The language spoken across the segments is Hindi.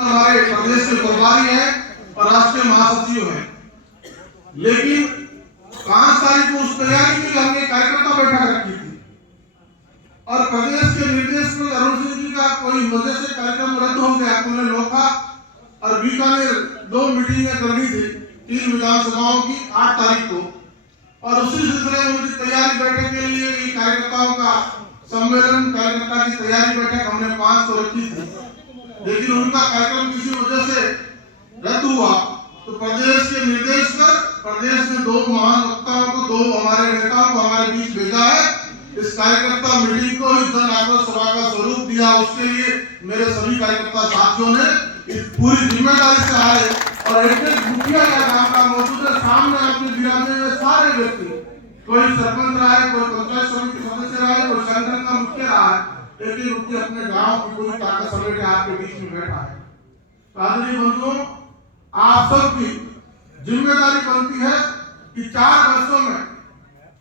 हमारे प्रदेश के प्रभारी हैं और राष्ट्रीय महासचिव हैं, लेकिन 5 तारीख को उस तैयारी के लिए हमने कार्यकर्ता बैठक रखी थी और प्रदेश के निर्देश में अरुण सिंह जी का कोई वजह से कार्यक्रम रद्द हो गया। उन्हें लोखा और बीकानेर 2 मीटिंगें करनी थी 3 विधानसभाओं की 8 तारीख को, और उसी सिलसिले में उनकी तैयारी बैठक के लिए कार्यकर्ताओं का सम्मेलन, कार्यकर्ता की तैयारी बैठक हमने 5 को रखी थी, लेकिन उनका कार्यक्रम किसी वजह से रद्द हुआ। तो प्रदेश के निर्देश पर प्रदेश में 2 महान वक्ताओं को, 2 हमारे नेताओं को हमारे बीच भेजा है। इस कार्यकर्ता मीटिंग को इस जन आक्रोश सभा का स्वरूप दिया, उसके लिए मेरे सभी कार्यकर्ता साथियों ने इस पूरी जिम्मेदारी से आए और एक मुखिया का नाम का मौजूद है सामने आपके बिराजे हुए सारे व्यक्ति, कोई सरपंच रहा है, कोई पंचायत समिति सदस्य रहा है, कोई संगठन का मुखिया रहा है, एक व्यक्ति अपने गांव की पूरी ताकत समेटे आपके बीच में बैठा है। आदरणीय बंधुओं, आप सबकी जिम्मेदारी बनती है कि 4 वर्षों में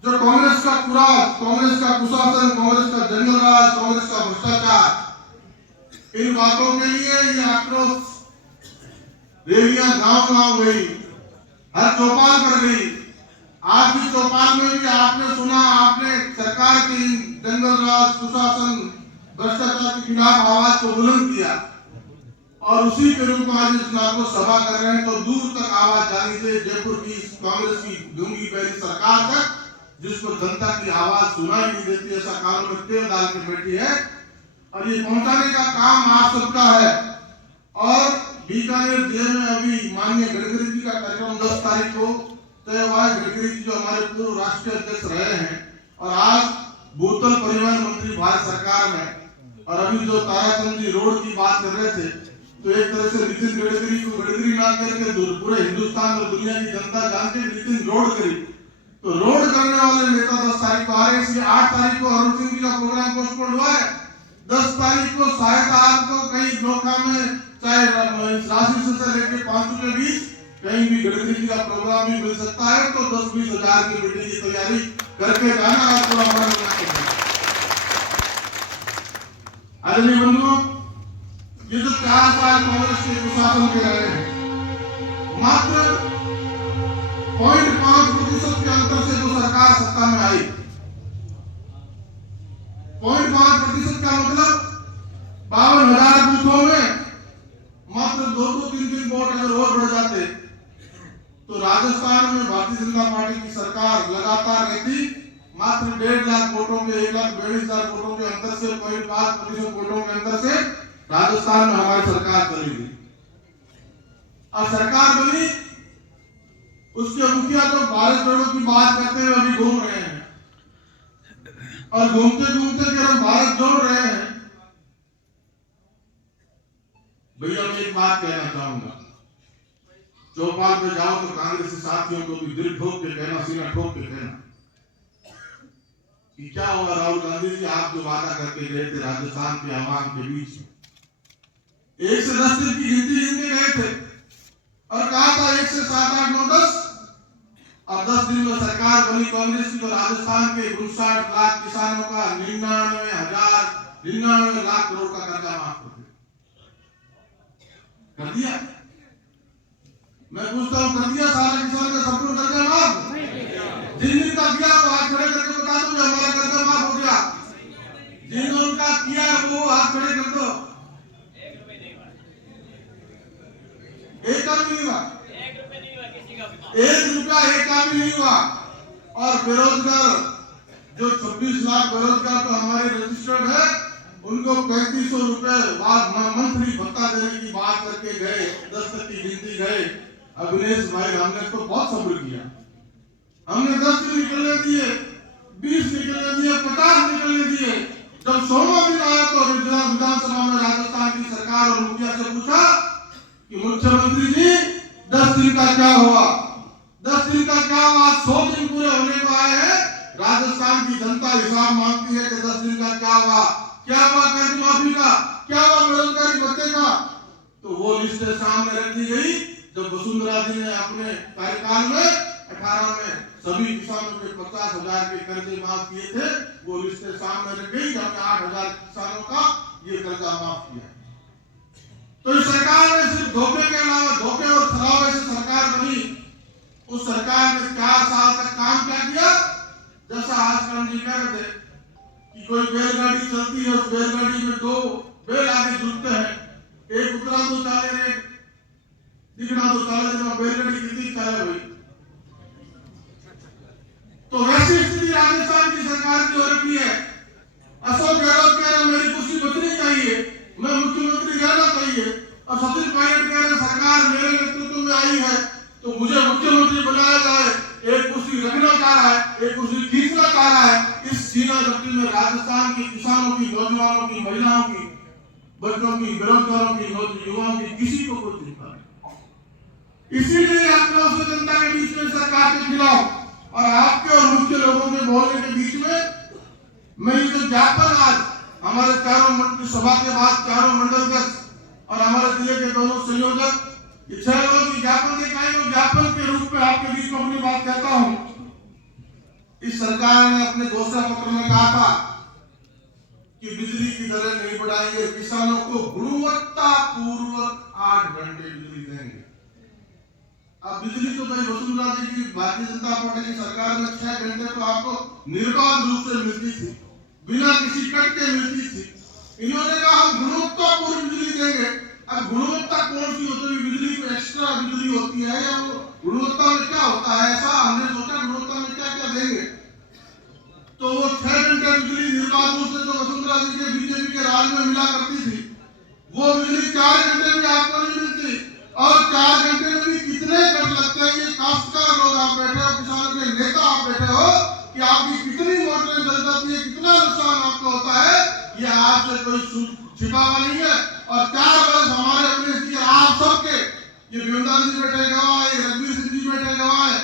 जो कांग्रेस का कुराज, कांग्रेस का कुशासन, कांग्रेस का जंगल राज, कांग्रेस का भ्रष्टाचार, इन बातों के लिए ये आक्रोश रैलियां गांव गई, हर चौपाल पर गई। आज की चौपाल में भी आपने सुना, आपने सरकार की जंगल राज, कुशासन, भ्रष्टाचार के खिलाफ आवाज को बुलंद किया और उसी के रूप में आज इस नाम सभा कर रहे हैं। तो दूर तक आवाज जानी चाहिए, जयपुर की कांग्रेस की गूंगी पहली सरकार तक, जिसको जनता की आवाज सुनाई नहीं देती, ऐसा कानून में तेल डाल के बैठी है और ये पहुंचाने का काम आप सबका है। और बीकानेर जिले में अभी माननीय गडकरी जी का कार्यक्रम 10 तारीख को तय हुआ है। गडकरी जी जो हमारे पूर्व राष्ट्रीय अध्यक्ष रहे हैं और आज भूतल परिवहन मंत्री भारत सरकार में, और अभी जो ताराचंदी रोड की बात कर रहे थे, तो एक तरह से नितिन गडकरी को गडकरी ना करके पूरे हिंदुस्तान और दुनिया की जनता जानती है नितिन रोड करी। तो रोड करने वाले नेता 10 तारीख को आ रहे हैं, इसलिए 8 तारीख को अरुण सिंह जी का प्रोग्राम पोस्टपोन हुआ है। 10 तारीख को शायद आपको कहीं नोखा में चाहे राशि से लेकर 500 के बीच कहीं भी गडकरी जी का प्रोग्राम भी मिल सकता है। तो 10-20 हजार की मीटिंग की तैयारी करके जाना और पूरा मन बना के जाना। आदरणीय बंधुओं, ये जो 4 साल कांग्रेस के कुशासन के रहे हैं, मात्र 0.5% के अंतर से जो सरकार सत्ता में आई, 0.5% का मतलब 52,000 बूथों में मात्र 2-3 वोट अगर और बढ़ जाते तो राजस्थान में भारतीय जनता पार्टी की सरकार लगातार रहती। मात्र 1.5 लाख वोटों के, 1,42,000 वोटों के अंतर से, 0.5% वोटों के अंतर से राजस्थान में हमारी सरकार चली गई। अब सरकार बनी, उसके मुखिया तो भारत जोड़ो की बात करते हुए अभी घूम रहे हैं और घूमते घूमते जब हम भारत जोड़ रहे हैं, भैया मैं एक बात कहना चाहूंगा, चौपाल पे जाओ तो कांग्रेस के साथियों को भी दिल ठोक के कहना, सीना ठोक के कहना कि क्या होगा राहुल गांधी जी, आप जो वादा करके गए थे राजस्थान के आवाम के बीच में, 1 से 10 दिन की गिनती गिन के गए थे और कहा था 1 से 7, 8, 9, 10, और 10 दिन में सरकार बनी कांग्रेस की। तो राजस्थान के 59 लाख किसानों का 99 लाख करोड़ का कर्जा माफ कर दिया। मैं पूछता हूं, कर दिया सारा किसान का संपूर्ण कर्जा माफ? जिन का किया वो हाथ खड़े करके बता दो हमारा कर्जा माफ हो गया। जिन उनका किया वो हाथ खड़े कर दो। 1 का भी नहीं हुआ, 1 रुपया 1 का भी नहीं हुआ। और बेरोजगार जो 26 लाख बेरोजगार तो हमारे रजिस्टर्ड है, उनको 3500 रुपए मंथली भत्ता देने की बात करके गए, 10 तक की गिनती गए। अभिनेश भाई, हमने तो बहुत सब्र किया, हमने 10 दिन निकलने दिए, 20 निकलने दिए, 50 निकलने दिए। जब 100वां दिन आया तो विधानसभा में राजस्थान की सरकार और मुखिया से पूछा कि मुख्यमंत्री जी 10 दिन का क्या हुआ, 10 दिन का क्या हुआ? 100 दिन पूरे होने को आए हैं, राजस्थान की जनता हिसाब मांगती है कि 10 दिन का क्या हुआ, क्या हुआ कर्ज माफी का, क्या हुआ बेरोजगारी भत्ते का। तो वो लिस्ट सामने रख दी गई। जब वसुंधरा जी ने अपने कार्यकाल में 18 में सभी किसानों के 50,000 के कर्जे माफ किए थे, वो लिस्ट सामने रख गई। हमने 8,000 किसानों का ये कर्जा माफ किया। तो इस सरकार ने सिर्फ धोखे के अलावा, धोखे और छलावे से सरकार बनी, उस सरकार ने 4 साल तक काम क्या किया? जैसा आजकल जी कह रहे थे कि कोई बैलगाड़ी चलती है, उस बैलगाड़ी में 2 बैल आगे जुड़ते हैं, एक उतरा तो चाले रे, दिखना तो चाले रे, बैलगाड़ी कितनी चाले हुई। तो वैसी स्थिति राजस्थान की सरकार की हो रखी है। अशोक गहलोत कह रहे मेरी कुर्सी बचनी चाहिए, मैं मुख्यमंत्री रहना चाहिए, और सचिन पायलट कह रहे सरकार मेरे नेतृत्व में आई है तो मुझे मुख्यमंत्री बनाया जाए। एक कुर्सी रखना चाह रहा है, एक कुर्सी खींचना चाह रहा है। इस सीना जब्ती में राजस्थान के किसानों की, नौजवानों की, महिलाओं की, बच्चों की, बेरोजगारों की, युवाओं की किसी को कोई चिंता नहीं। इसीलिए आपने जनता के बीच में सरकार के खिलाफ और आपके और मुख्य लोगों के बोलने के बीच में मैं जो ज्ञापन आज हमारे चारों मंडल सभा के बाद चारों मंडलगत और हमारे जिले के दोनों संयोजक 6 लोग ज्ञापन दिखाए, तो ज्ञापन के रूप में आपके बीच में अपनी बात कहता हूं। इस सरकार ने अपने घोषणा पत्र में कहा था कि बिजली की दरें नहीं बढ़ाएंगे, किसानों को गुणवत्ता पूर्वक 8 घंटे बिजली देंगे। अब बिजली तो भाई वसुंधरा जी की भारतीय जनता पार्टी की सरकार में 6 घंटे तो आपको निर्बाध रूप से मिलती थी, बिना किसी कट के मिलती थी। इन्होंने कहा हम गुणवत्ता पूर्ण बिजली देंगे। अब गुणवत्ता कौन सी होती है? बिजली में एक्स्ट्रा बिजली होती है या वो गुणवत्ता में क्या होता है? ऐसा हमने सोचा गुणवत्ता में क्या क्या देंगे। तो वो 6 घंटे बिजली निर्बाध रूप से जो वसुंधरा जी के बीजेपी के राज में मिला करती थी, वो बिजली 4 घंटे में आपको नहीं मिलती। और 4 घंटे में भी कितने कट लगते हैं? ये काश्तकार लोग आप बैठे हो, किसानों के नेता आप बैठे हो कि आपकी कितनी मोटरें जल जाती है, कितना नुकसान आपको होता है, ये आपसे कोई छिपा हुआ नहीं है। और 4 वर्ष हमारे अपने आप सबके, ये विमदान जी बैठे गवाह है, रघुवीर सिंह जी बैठे गवाह है,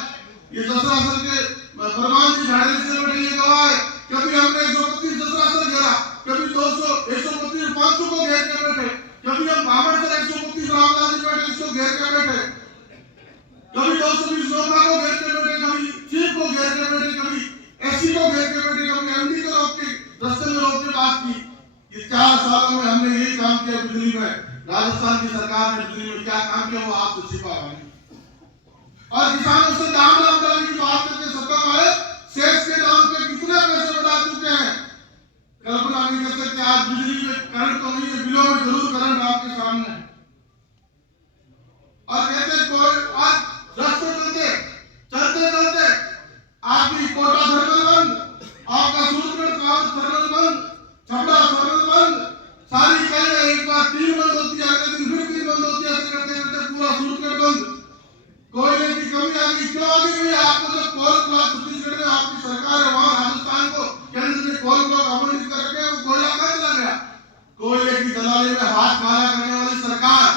ये दसरासर के परमान जी झाड़े से बैठे ये गवाह है। कभी हमने 125 दसरासर घेरा, कभी 200 125 500 को घेर के बैठे, कभी हम बामण से 125 रामलाल जी बैठे इसको घेर के बैठे, कभी 220 नोखा को घेर के बैठे, कभी चीफ को घेर के बैठे, कभी एससी को घेर के बैठे, कभी एमडी को रोक के रास्ते में रोक के बात की। ये 4 सालों में हमने यही काम किया बिजली में। राजस्थान की सरकार ने बिजली में क्या काम किया वो आपसे छिपा हुआ नहीं। और किसानों से दाम डालने की बात करके सत्ता है, सेस के दाम पे कितने पैसे बढ़ा चुके हैं, कल्पना नहीं कर सकते। आज बिजली में करंट तो नहीं है, बिलों में जरूर करंट आपके सामने है। और कहते कोई आज रास्ते चलते चलते आपकी कोटा थर्मल बंद, आपका सूरजगढ़ थर्मल बंद, छपरा थर्मल बंद, सारी कहें एक बार 3 बंद होती है, अगले दिन फिर 3 बंद होती है, ऐसे करते करते पूरा सूरजगढ़ बंद। कोयले की कमी आ गई, क्यों आ गई? आपको जो कोल ब्लॉक छत्तीसगढ़ में आपकी सरकार है, वहां राजस्थान को केंद्र ने कोल ब्लॉक आवंटित करके वो कोयला कहां चला गया? कोयले की दलाली में हाथ काला करने वाली सरकार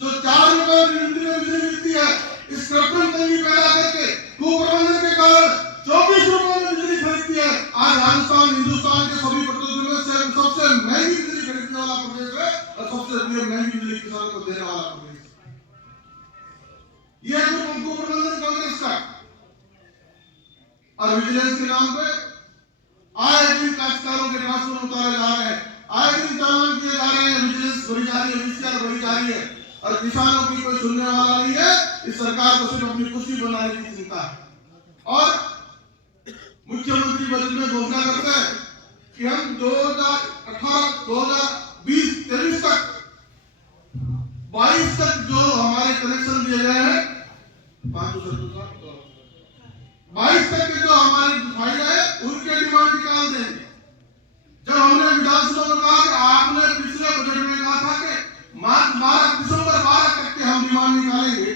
जो 4 रुपए में बिजली मिलती है, इस कृत्रिम तंगी पैदा करके कुप्रबंधन के कारण 24 रुपए में बिजली खरीदती है। आज राजस्थान हिंदुस्तान के सभी प्रदेशों में से सबसे महंगी बिजली खरीदने वाला प्रदेश है और सबसे महंगी बिजली किसानों को देने वाला प्रदेश। ये है कुप्रबंधन कांग्रेस का। और विजिलेंस के नाम पे आए दिन काश्तकारों के ट्रांसफर उतारे जा रहे हैं, आए दिन चालान किए जा रहे हैं, विजिलेंस बढ़ी जा रही है, विजिलेंस बढ़ी जा रही है, और किसानों की कोई सुनने वाला नहीं है। इस सरकार को सिर्फ अपनी कुर्सी बनाने की चिंता है। और मुख्यमंत्री बजट में घोषणा करते हैं कि हम 2018 2020 23 तक 22 तक जो हमारे कनेक्शन दिए गए हैं 22 तक के जो हमारे फाइल है उनके डिमांड निकाल देंगे। जब हमने विधानसभा में कहा कि आपने पिछले बजट में कहा था कि दिसंबर 12 तक के हम डिमांड निकालेंगे,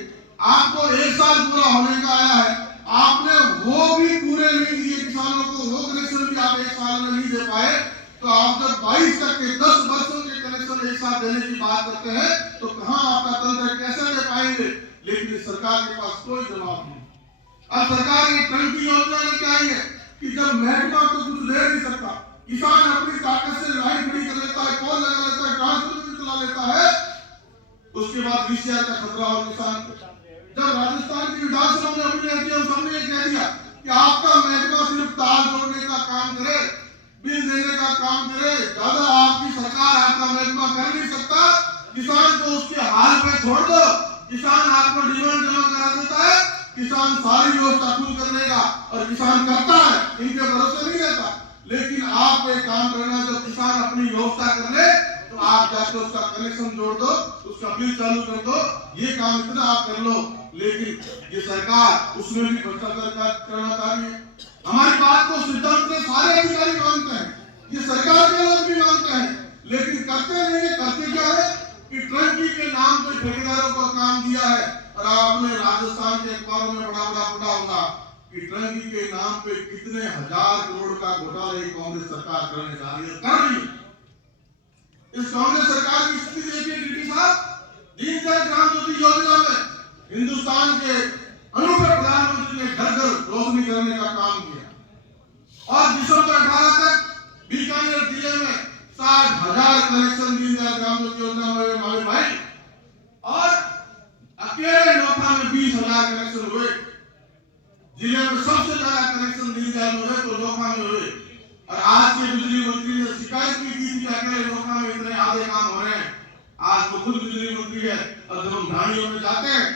आपको 1 साल पूरा होने का आया है, आपने वो भी पूरे नहीं दिए किसानों को, वो कनेक्शन भी आप 1 साल में नहीं दे पाए। तो आप जब 22 तक के 10 वर्षों के कनेक्शन एक साथ देने की बात करते हैं तो कहां आपका तंत्र कैसे दे पाएंगे? लेकिन सरकार के पास कोई जवाब नहीं। अब सरकार की टंकी योजना ने क्या है कि जब महकमा तो कुछ ले नहीं सकता, किसान अपनी ताकत से लाइन खड़ी कर लेता है, कॉल लगा लेता है, ट्रांसफर भी चला लेता है, उसके बाद बीसीआर का खतरा हो किसान को। जब राजस्थान की विधानसभा में अपनी हम सबने कह दिया कि आपका महकमा सिर्फ तार जोड़ने का काम करे, बिल देने का काम करे, ज्यादा आपकी सरकार आपका महकमा कर नहीं सकता, किसान को उसके हाल पे छोड़ दो। किसान आपको डिमांड जमा करा देता है, किसान सारी व्यवस्था खुद कर लेगा और किसान करता है, इनके भरोसे नहीं रहता। लेकिन आप एक काम करना, जब किसान अपनी व्यवस्था कर ले तो आप जाकर उसका कनेक्शन जोड़ दो, उसका बिल चालू कर दो, ये काम इतना आप कर लो। लेकिन ये सरकार उसमें भी भ्रष्टाचार करना चाह रही है। हमारी बात को सिद्धांत में सारे अधिकारी मानते हैं, ये सरकार के लोग भी मानते हैं, लेकिन करते नहीं है। करते क्या है कि टंकी के नाम पे ठेकेदारों को काम दिया है। और आपने राजस्थान के अखबारों में बड़ा पढ़ा होगा कि टंकी के नाम पे कितने हजार करोड़ का घोटाला कांग्रेस सरकार करने जा रही है, कर रही है। इस कांग्रेस सरकार की स्थिति देखिए डीटी साहब, दीनदयाल ग्राम ज्योति योजना में हिंदुस्तान के अनुभव प्रधानमंत्री ने घर घर रोशनी करने का काम किया और दिसंबर 18 तक बीकानेर जिले में 60,000 कनेक्शन दीनदयाल ग्राम ज्योति योजना में मालूम भाई, और अकेले नोखा में 20,000 कनेक्शन हुए। जिले में सबसे ज्यादा कनेक्शन दीनदयाल में हुए तो नोखा में हुए। और आज के बिजली मंत्री ने शिकायत की थी कि अकेले नोखा में इतने आधे काम हो रहे हैं। आज तो खुद बिजली मंत्री है, और जब हम ढाणियों में जाते हैं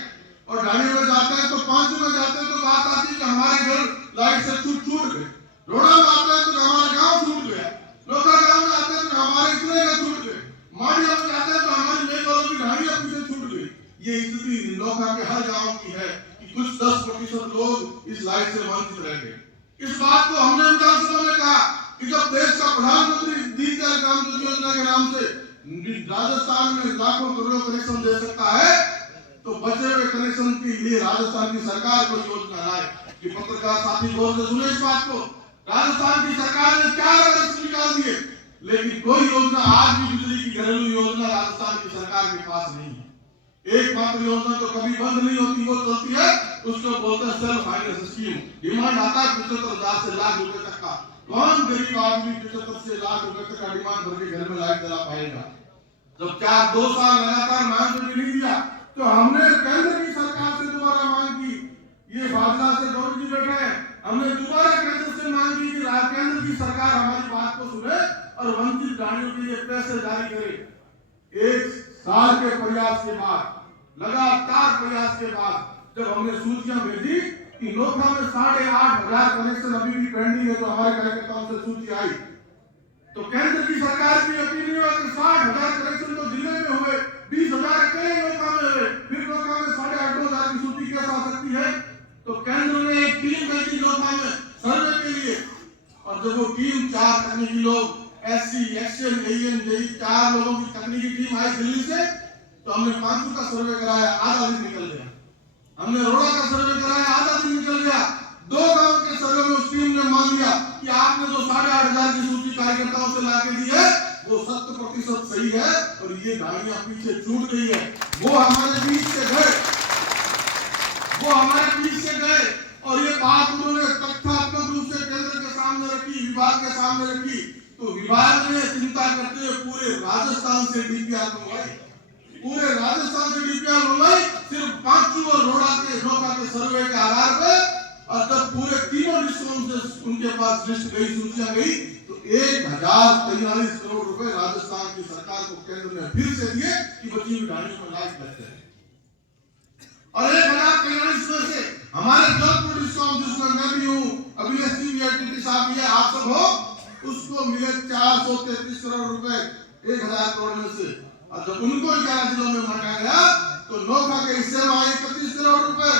और ढाणियों में जाते हैं तो 5 में जाते हैं तो बात आती है कि हमारे घर लाइट से छूट गए, रोड़ा में आते हैं तो हमारा गांव छूट गया, नोखा गांव में आते हैं तो हमारे इतने घर छूट गए, माड़िया में जाते हैं तो हमारी मेघ वालों की ढाणियां पीछे छूट गई। ये स्थिति नोखा के हर गांव की है कि कुछ 10% लोग इस लाइट से वंचित रह गए। इस बात को हमने विधानसभा में कहा कि जब देश का प्रधानमंत्री दीनदयाल ग्राम ज्योति योजना के नाम से राजस्थान में लाखों करोड़ों कनेक्शन दे सकता है, तो बचे हुए कनेक्शन के लिए राजस्थान की सरकार को योजना लाए। कि पत्रकार साथी गौर से सुने इस बात को, राजस्थान की सरकार ने 4 कनेक्शन निकाल दिए, लेकिन कोई योजना आज भी बिजली की घरेलू योजना राजस्थान की सरकार के पास नहीं है। एकमात्र योजना तो कभी बंद नहीं होती, वो चलती है, उसको बोलते हैं सेल्फ फाइनेंस स्कीम। डिमांड आता है 75,000 से लाख रुपए तक का। कौन गरीब आदमी 75 से लाख रुपए तक का डिमांड भर के घर में लाइट जला पाएगा? जब 2 साल लगातार मांग भी नहीं दिया तो हमने केंद्र की सरकार से दोबारा मांग की। ये बादला से गौरव जी बैठे हैं, हमने दोबारा केंद्र से मांग की कि केंद्र की सरकार हमारी बात को सुने और वंचित ढाणियों के लिए पैसे जारी करे। 1 साल के प्रयास के बाद, लगातार प्रयास के बाद जब हमने सूचियां भेजी कि नोखा में 8,500 कनेक्शन अभी भी पेंडिंग है, तो हमारे कार्यकर्ताओं से सूची आई तो केंद्र की सरकार की अपील नहीं हुआ कि 60,000 कनेक्शन तो जिले में हुए, 20,000 अकेले नोखा में हुए, फिर नोखा में 8,500 की सूची कैसे आ सकती है? तो केंद्र ने एक टीम भेजी नोखा में सर्वे के लिए, और जब वो टीम 4 तकनीकी लोग SC, एक्शन, AN, JE 4 लोगों की तकनीकी टीम आई दिल्ली से, तो हमने 5 का सर्वे कराया, आधा दिन निकल गया। हमने रोड़ा का सर्वे कराया, आधा दिन निकल गया। 2 गांव के सर्वे में उस टीम ने मान लिया कि आपने जो 8,500 की सूची कार्यकर्ताओं से लाके दी है वो 70% सही है और ये ढाणियां पीछे छूट गई है। वो हमारे बीच से गए और ये बात उन्होंने तथ्यात्मक रूप से केंद्र के सामने रखी, विभाग के सामने रखी। तो विभाग ने चिंता करते हुए पूरे राजस्थान से डीपीआर मंगवाई, सिर्फ 5 और रोड़ा के नोखा के सर्वे के आधार पे। और जब पूरे तीनों डिस्ट्रिक्टों से उनके पास लिस्ट गई, सूचियां गई, तो 1,043 करोड़ रुपए राजस्थान की सरकार को केंद्र ने फिर से दिए कि बची हुई ढाणियों में लाइट लगते हैं। और 1,043 में से हमारे जोधपुर डिस्ट्रिक्ट जिसमें मैं भी हूँ, अभिलेख टीटी साहब भी है, आप सब हो, उसको मिले 433 करोड़ रुपए 1,000 करोड़ में से। और जब उनको 11 जिलों में बांटा गया तो नोखा के हिस्से में आए 31 करोड़ रुपए,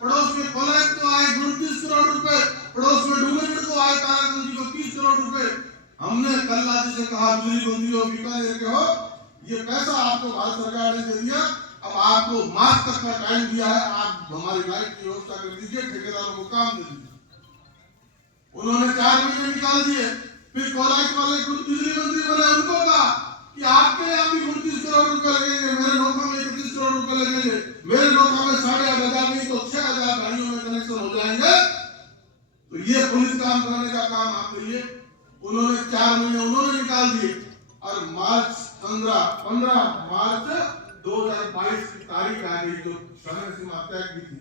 पड़ोस में कोलायत को आए 29 करोड़ रुपए, पड़ोस में डूंगरगढ़ को आए तारागंज को 30 करोड़ रुपए। हमने कल राज्य से कहा, बिजली मंत्री हो, बीकानेर के हो, ये पैसा आपको भारत सरकार ने दे दिया, अब आपको मार्च तक का टाइम दिया है, आप हमारी लाइट की व्यवस्था कर दीजिए, ठेकेदारों को काम दे दीजिए। उन्होंने 4 महीने निकाल दिए। फिर कोलायत वाले खुद बिजली मंत्री बने, उनको कहा कि आपके यहाँ भी 29 करोड़ रुपए लगेंगे, मेरे नोखा में 31 करोड़ रुपए लगेंगे, मेरे नोखा में 8,500 नहीं तो 6,000 ढाणियों में कनेक्शन हो जाएंगे। तो ये पुलिस काम करने का काम आप करिए। उन्होंने 4 महीने उन्होंने निकाल दिए और 15 मार्च 2022 की तारीख आ गई जो समय सीमा तय की थी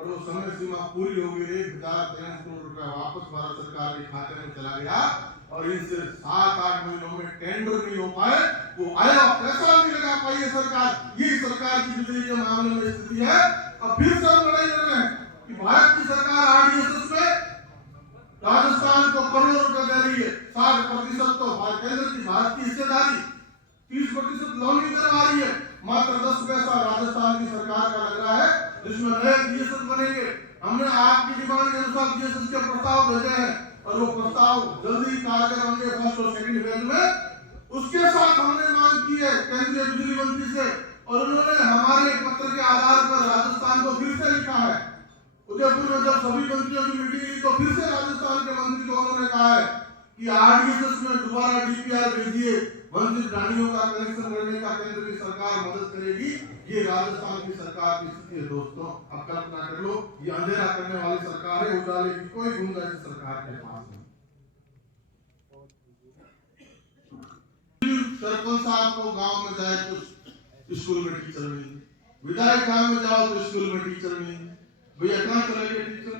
और वो समय सीमा पूरी हो गई। 1063 करोड़ रुपया वापस भारत सरकार के खाते में चला गया और इनसे 7-8 महीनों में टेंडर नहीं हो पाए, वो आया पैसा नहीं लगा पाई है सरकार। ये सरकार की बिजली के मामले में स्थिति है। अब फिर से हम लड़ाई लड़ रहे हैं कि भारत की सरकार आरडीएसएस में राजस्थान को करोड़ों रुपए दे रही है, 60% तो केंद्र की भारत की हिस्सेदारी, 30% लोन की तरफ आ रही है, मात्र 10 पैसा राजस्थान की सरकार का लग रहा है, जिसमें नए जीएसएस बनेंगे। हमने आपकी डिमांड के अनुसार जीएसएस के प्रस्ताव भेजे हैं और वो प्रस्ताव जल्दी कारगर होंगे फर्स्ट और सेकंड फेज में। उसके साथ हमने मांग की है केंद्रीय बिजली मंत्री से और उन्होंने हमारे पत्र के आधार पर राजस्थान को फिर से लिखा है। उदयपुर में जब सभी मंत्रियों की मीटिंग हुई तो फिर से राजस्थान के मंत्री को उन्होंने कहा है कि आरडीएसएस में दोबारा डीपीआर भेजिए, वंचित प्राणियों का कनेक्शन लेने का केंद्र की सरकार मदद करेगी। ये राजस्थान की सरकार की स्थिति है दोस्तों। अब कल्पना कर लो, ये अंधेरा करने वाली सरकार है, उजाले की कोई गुंजाइश सरकार के पास नहीं। सरपंच साहब को गांव में जाए तो स्कूल में टीचर नहीं, विधायक गांव में जाओ तो स्कूल में टीचर नहीं। भैया कहाँ चले गए टीचर?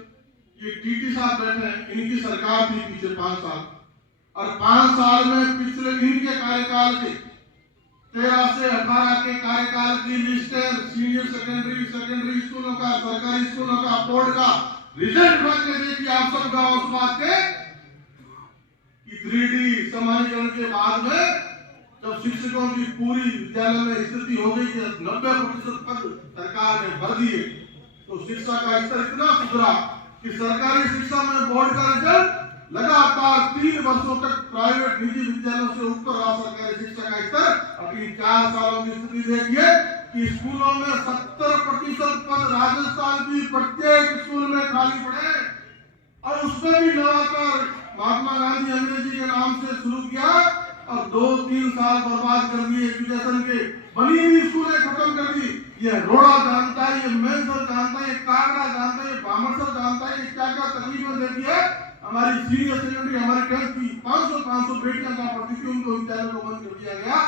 ये टीटी साहब बैठे हैं, इनकी सरकार थी पीछे 5 साल और 5 साल में पिछले इनके कार्यकाल के 13 से 18 के कार्यकाल की लिस्टें सीनियर सेकेंडरी स्कूलों का, सरकारी स्कूलों का, बोर्ड का रिजल्ट बन के देखिए आप सब गाँव उस बात के कि 3D समानीकरण के बाद में जब शिक्षकों की पूरी विद्यालय में स्थिति हो गई कि 90% पद सरकार ने भर दिए तो शिक्षा का स्तर इतना सुधरा कि सरकारी शिक्षा में बोर्ड का रिजल्ट लगातार 3 वर्षों तक प्राइवेट निजी विद्यालयों से ऊपर रहा सरकारी शिक्षा का स्तर। अभी 4 सालों की स्थिति देखिए कि स्कूलों में 70% पद राजस्थान की प्रत्येक स्कूल में खाली पड़े और उसमें भी नवाचार महात्मा गांधी अंग्रेजी के नाम से शुरू किया और 2-3 साल बर्बाद कर दिए एजुकेशन के, बनी हुई स्कूलें खत्म कर दी। ये रोड़ा जानता है, ये मेंसर जानता है, ये कागड़ा जानता है, ये बामरसर जानता है, ये क्या क्या तकलीफें देती है। हमारी सीनियर सेकेंडरी हमारे 10th की 500 बेटियां का पढ़ती थी, उनको विद्यालय को बंद कर दिया गया।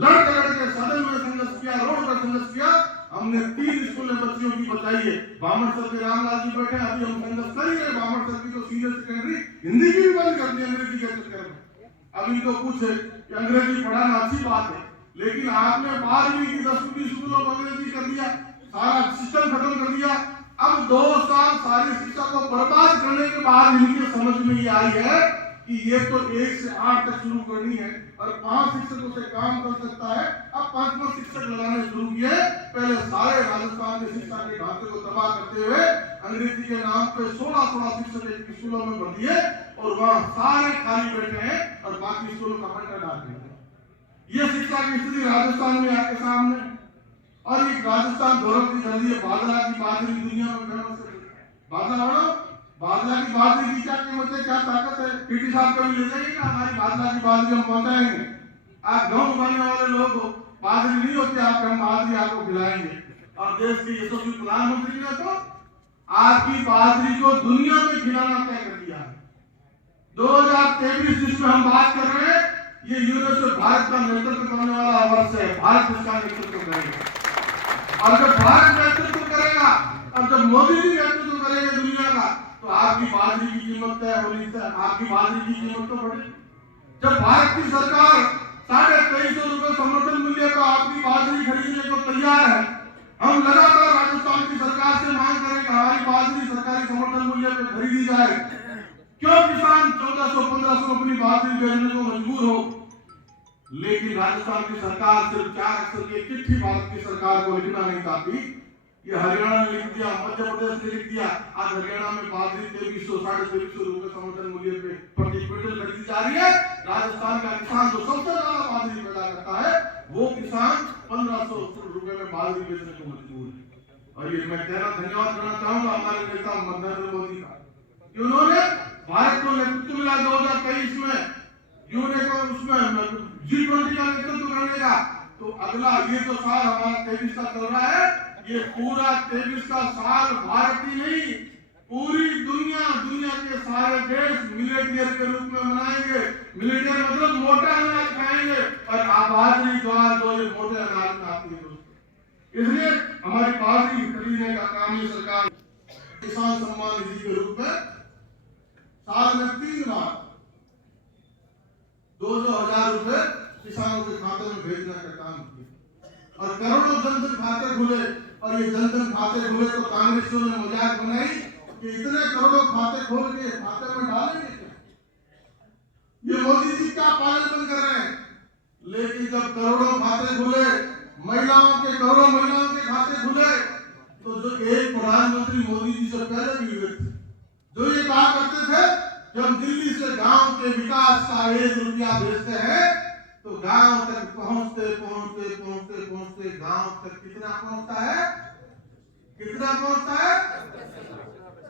लड़ के सदन में संघर्ष किया, रोड पर संघर्ष किया। हमने 3 स्कूलें बच्चियों की बचाई है। बामरसर के रामलाल जी बैठे, अभी हम संघर्ष करेंगे। बामरसर की तो सीनियर सेकेंडरी हिंदी की भी बंद कर दी अंग्रेजी के चक्कर में। अब इनको पूछे कि अंग्रेजी पढ़ाना अच्छी बात है, लेकिन आपने 12वीं की 10वीं की स्कूलों को अंग्रेजी कर दिया, सारा सिस्टम खत्म कर दिया। अब 2 साल सारी शिक्षा को बर्बाद करने के बाद इनके समझ में ये आई है कि ये तो 1 से 8 तक शुरू करनी है और 5 शिक्षकों से काम कर सकता है। अब 5वां शिक्षक लगाने शुरू किए। पहले सारे राजस्थान के शिक्षा के ढांचे को तबाह करते हुए अंग्रेजी के नाम पे 16 शिक्षक स्कूलों में भर दिए और वहां सारे खाली बैठे हैं और बाकी स्कूलों का पट्टा डाल दिया। ये शिक्षा की स्थिति राजस्थान में आपके सामने और एक राजस्थान गौरव की धरती है। बाजरा की बाजरी दुनिया में फेमस है। बाजरा की बाजरी की क्या कीमत है, क्या ताकत है? पीटी साहब कभी ले जाइएगा, हमारी बाजरा की बाजरी हम पहुंचाएंगे। आप गाँव उगाने वाले लोग हो, बाजरी नहीं होती आपके, हम बाजरी आपको खिलाएंगे। और देश के यशस्वी प्रधानमंत्री ने तो आपकी बाजरी को दुनिया में खिलाना तय कर दिया। 2023 जिसमें हम बात कर रहे हैं, ये यूनेस्को भारत का नेतृत्व करने वाला वर्ष है। भारत इसका नेतृत्व करेगा और जब भारत नेतृत्व करेगा और जब मोदी जी नेतृत्व करेंगे दुनिया का, तो आपकी बाजरी की कीमत तय होनी चाहिए। आपकी बाजरी की कीमत तो बढ़ेगी। जब भारत की सरकार 2350 रुपए समर्थन मूल्य का आपकी बाजरी खरीदने को तैयार है, हम लगातार राजस्थान की सरकार से मांग करें कि हमारी बाजरी सरकारी समर्थन मूल्य पर खरीदी जाए। क्यों किसान 1400-1500 अपनी बाजरी बेचने को मजबूर हो? लेकिन राजस्थान की सरकार सिर्फ 4 अक्षर की चिट्ठी भारत की सरकार को लिखना नहीं चाहती। ये हरियाणा ने लिख दिया, मध्य प्रदेश ने लिख दिया। आज हरियाणा में बाजरी 2300-2350 रुपए समर्थन मूल्य पे प्रति क्विंटल खरीदी जा रही है। राजस्थान का किसान जो सबसे ज्यादा बाजरी पैदा करता है, वो किसान 1500 रुपए में बाजरी बेचने को मजबूर है। और ये मैं धन्यवाद करना चाहूंगा हमारे नेता नरेंद्र मोदी का, कि उन्होंने भारत को नेतृत्व मिला 2023 में, यूनेको उसमें G20 का नेतृत्व करने का। तो अगला ये तो साल हमारा 23 का चल रहा है, ये पूरा 23 का साल भारत ही नहीं पूरी दुनिया के सारे देश मिलेट ईयर के रूप में मनाएंगे। मिलेट ईयर मतलब मोटा अनाज खाएंगे और बाजरी ज्वार जो ये मोटे अनाज में आती है। इसलिए हमारी बाजरी खरीदने का काम ये सरकार किसान सम्मान निधि के रूप में साल में 3 बार 2,000 रुपए किसानों के खाते में भेजने का काम किया और करोड़ों जनधन खाते खुले। और ये जनधन खाते खुले तो कांग्रेसियों ने मजाक बनाई कि इतने करोड़ों खाते खोल के खाते में डालेंगे क्या? ये मोदी जी क्या पागलपन कर रहे हैं। लेकिन जब करोड़ों खाते खुले, करोड़ों महिलाओं के खाते खुले, तो जो एक प्रधानमंत्री मोदी जी से पहले भी हुए थे, जो ये कहा करते थे कि हम दिल्ली से गांव के विकास का 1 रुपया भेजते हैं, तो गांव तक पहुंचते गांव तक कितना पहुंचता है?